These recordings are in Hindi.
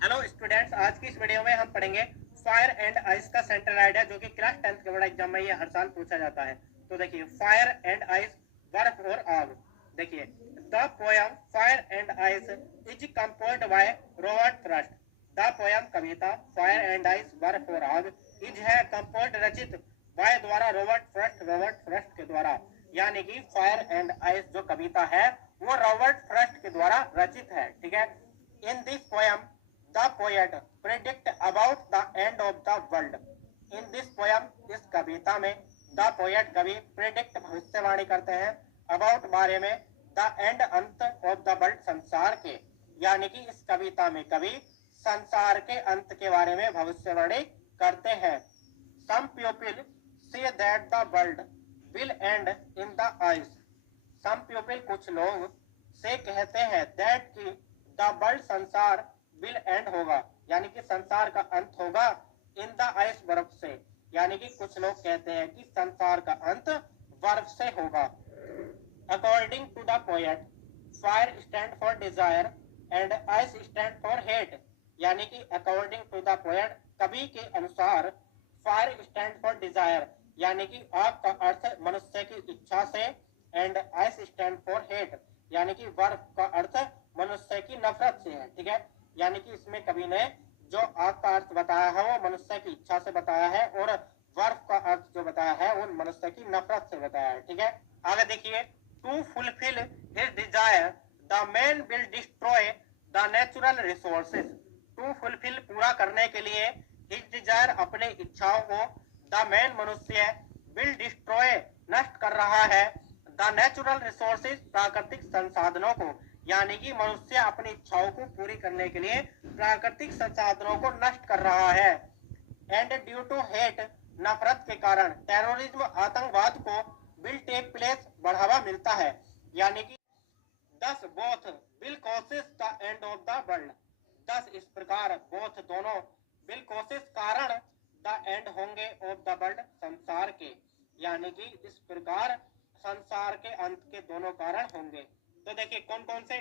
हेलो स्टूडेंट्स, आज की इस वीडियो में हम पढ़ेंगे फायर एंड आइस का सेंट्रल आइडिया, जो कि क्लास 10th के बोर्ड एग्जाम में ये हर साल पूछा जाता है। तो देखिए, फायर एंड आइस, बर्फ और आग। देखिए, the poem fire and ice is composed by Robert Frost. The poem Kavita fire and ice, बर्फ और आग इज है कंपोज्ड, रचित बाय द्वारा रॉबर्ट फ्रॉस्ट के द्वारा। यानी कि फायर एंड आइस जो कविता है वो रॉबर्ट फ्रॉस्ट के द्वारा रचित है। ठीक है। In this poem the poet predict about the end of the world. In this poem, इस कविता में the poet कवि predict भविष्यवाणी करते हैं about बारे में the end अंत of the world संसार के। यानी कि इस कविता में कवि संसार के अंत के बारे में भविष्यवाणी करते हैं। Some people say that the world will end in the ice. Some people कुछ लोग से कहते हैं that कि the world संसार विल एंड होगा, यानी कि संसार का अंत होगा इन द आइस, बर्फ से। यानी कि कुछ लोग कहते हैं कि संसार का अंत बर्फ से होगा। According to the poet, fire stand for desire and ice stand for hate. यानी कि अकॉर्डिंग टू द पोएट, कवि के अनुसार फायर स्टैंड फॉर डिजायर, यानी कि आग का अर्थ मनुष्य की इच्छा से, and ice stand for hate, यानी कि बर्फ का अर्थ मनुष्य की नफरत से है। ठीक है। यानी कि इसमें कवि ने जो आग का अर्थ बताया है वो मनुष्य की इच्छा से बताया है, और बर्फ का अर्थ जो बताया है वो मनुष्य की नफरत से बताया है। ठीक है। आगे देखिए, to fulfil his desire the man will destroy the natural resources. To fulfil, पूरा करने के लिए, हिज डिजायर, अपने इच्छाओं को, द मैन, मनुष्य, विल डिस्ट्रॉय, नष्ट कर रहा है, द नेचुरल रिसोर्सेज, प्राकृतिक संसाधनों को। यानी कि मनुष्य अपनी इच्छाओं को पूरी करने के लिए प्राकृतिक संसाधनों को नष्ट कर रहा है। एंड ड्यू टू हेट, नफरत के कारण, टेररिज्म, आतंकवाद को, विल टेक प्लेस, बढ़ावा मिलता है। यानी कि दस both will causes the end of the world. दस, इस प्रकार, बोथ, दोनों, विल कॉसेस, कारण, द एंड, होंगे, ऑफ द वर्ल्ड, संसार के। यानी कि इस प्रकार संसार के अंत के दोनों कारण होंगे। तो देखिए, कौन कौन से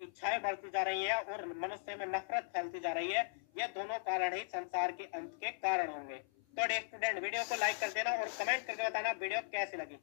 इच्छाएं बढ़ती जा रही है और मनुष्य में नफरत फैलती जा रही है, ये दोनों कारण ही संसार के अंत के कारण होंगे। तो स्टूडेंट, वीडियो को लाइक कर देना और कमेंट करके बताना वीडियो कैसी लगी।